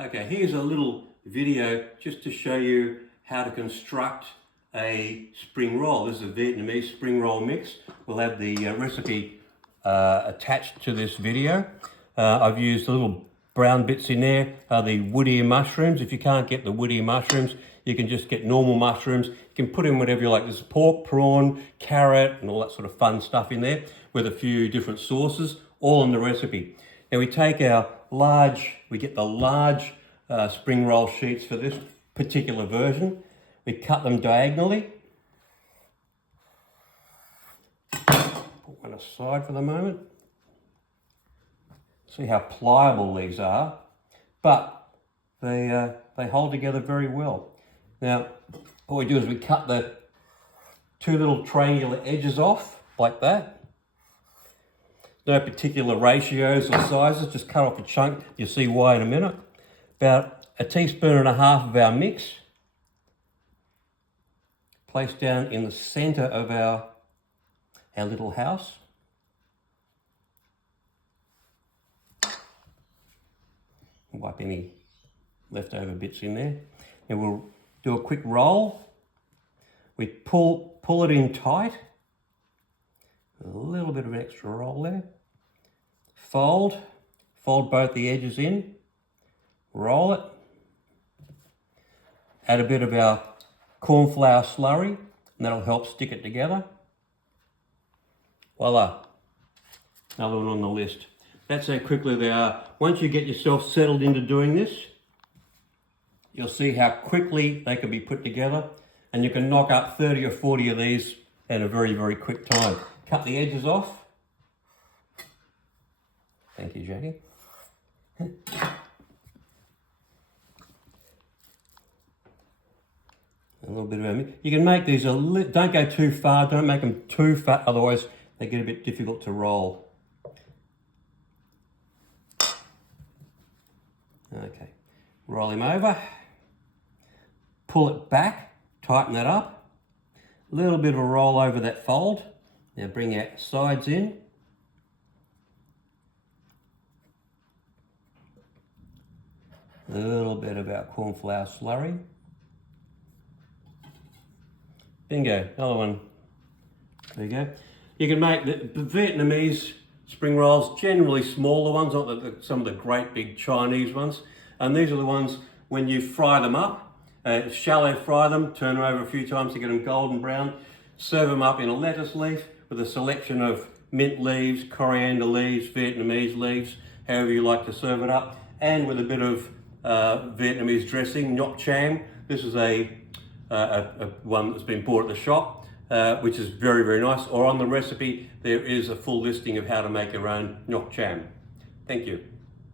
Okay, here's a little video just to show you how to construct a spring roll. This is a Vietnamese spring roll mix. We'll have the recipe attached to this video. I've used the little brown bits in there, the woodier mushrooms. If you can't get the woodier mushrooms, you can just get normal mushrooms. You can put in whatever you like. There's pork, prawn, carrot, and all that sort of fun stuff in there with a few different sauces, all in the recipe. Now we take our we get the large spring roll sheets for this particular version. We cut them diagonally. Put one aside for the moment. See how pliable these are, but they hold together very well. Now, what we do is we cut the two little triangular edges off like that. No particular ratios or sizes, just cut off a chunk. You'll see why in a minute. About 1.5 teaspoons of our mix. Placed down in the center of our little house. Wipe any leftover bits in there. And we'll do a quick roll. We pull it in tight. A little bit of an extra roll there. Fold both the edges in. Roll it. Add a bit of our cornflour slurry, and that'll help stick it together. Voila, another one on the list. That's how quickly they are. Once you get yourself settled into doing this, you'll see how quickly they can be put together, and you can knock up 30 or 40 of these in a very, very quick time. Cut the edges off. Thank you, Jackie. A little bit of meat. You can make these don't go too far, don't make them too fat, otherwise they get a bit difficult to roll. Okay, roll him over, pull it back, tighten that up, a little bit of a roll over that fold. Now bring our sides in. A little bit of our cornflour slurry. Bingo, another one. There you go. You can make the Vietnamese spring rolls, generally smaller ones, not some of the great big Chinese ones. And these are the ones when you fry them up, shallow fry them, turn them over a few times to get them golden brown, serve them up in a lettuce leaf with a selection of mint leaves, coriander leaves, Vietnamese leaves, however you like to serve it up, and with a bit of Vietnamese dressing, Nuoc cham. This is a one that's been bought at the shop, which is very, very nice. Or on the recipe, there is a full listing of how to make your own Nuoc cham. Thank you.